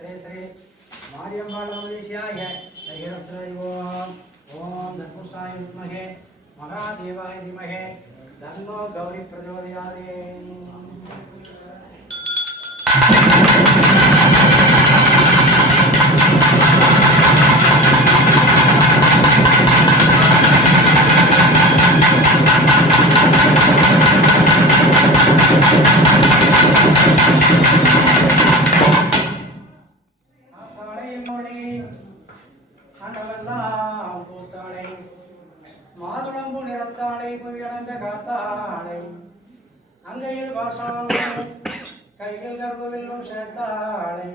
ஸ்ரீ ஸ்ரீ மாரியம்பாளமதேசியாய தைரத்ரை ஓம் ஓம் தர்புஷாய வித்மகே. மகாதேவாய தீமகே. தன்னோ கௌரி பிரச்சோதயாதே. மாதுளம்பு காத்தாளை புவியடைந்த காத்தாளை அங்கையில் வாசாலும் கையில் கர்ப்பவில்லும் சேர்த்தாளை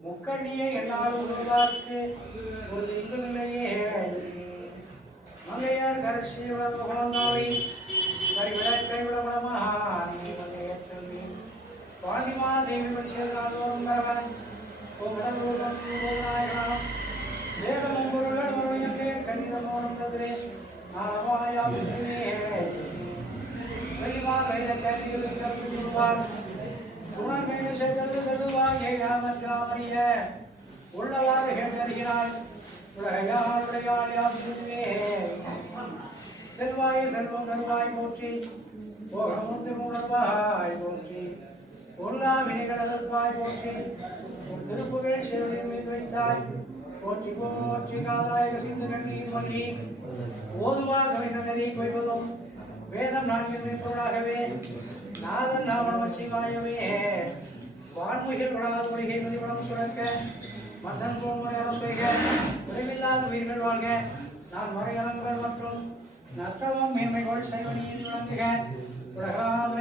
முக்கண்ணியை என்னால் உருவாக்கு ஒரு இங்கு நிலையே மங்கையார் கரசி உடம்பு குழந்தாவை கைவிட விடமடமானி மங்கையர் செல்வி பாண்டிமா தேவி பரிசேதனாதோறும் வரவன் கோவிடம் வெளிமா கைத கைதிகளை கற்று சென்று செல்வாங்கே ராமந்திராமணிய உள்ளவாறு கேட்டறிகிறாய் செல்வம் போற்றி போகமுத்து போற்றி பொருளா போற்றி மீது வைத்தாய் போற்றி போற்றி காதாயக சிந்து கண்ணீர் மல்லி ஓதுவார் கவிஞர் நதி கொய்வதும் வேதம் நான்கு மேற்பொருளாகவே நாதன் நாவணம் சிவாயவே வான்முகில் உடலால் மொழிகை நதிபடம் சுரக்க மன்னன் கோமுறையால் செய்க உறவில்லாத உயிர்கள் வாழ்க. நான் மறையலங்கள் மற்றும் நற்றவம் மேன்மைகள் செய்வனியில் விளங்குக உலகால்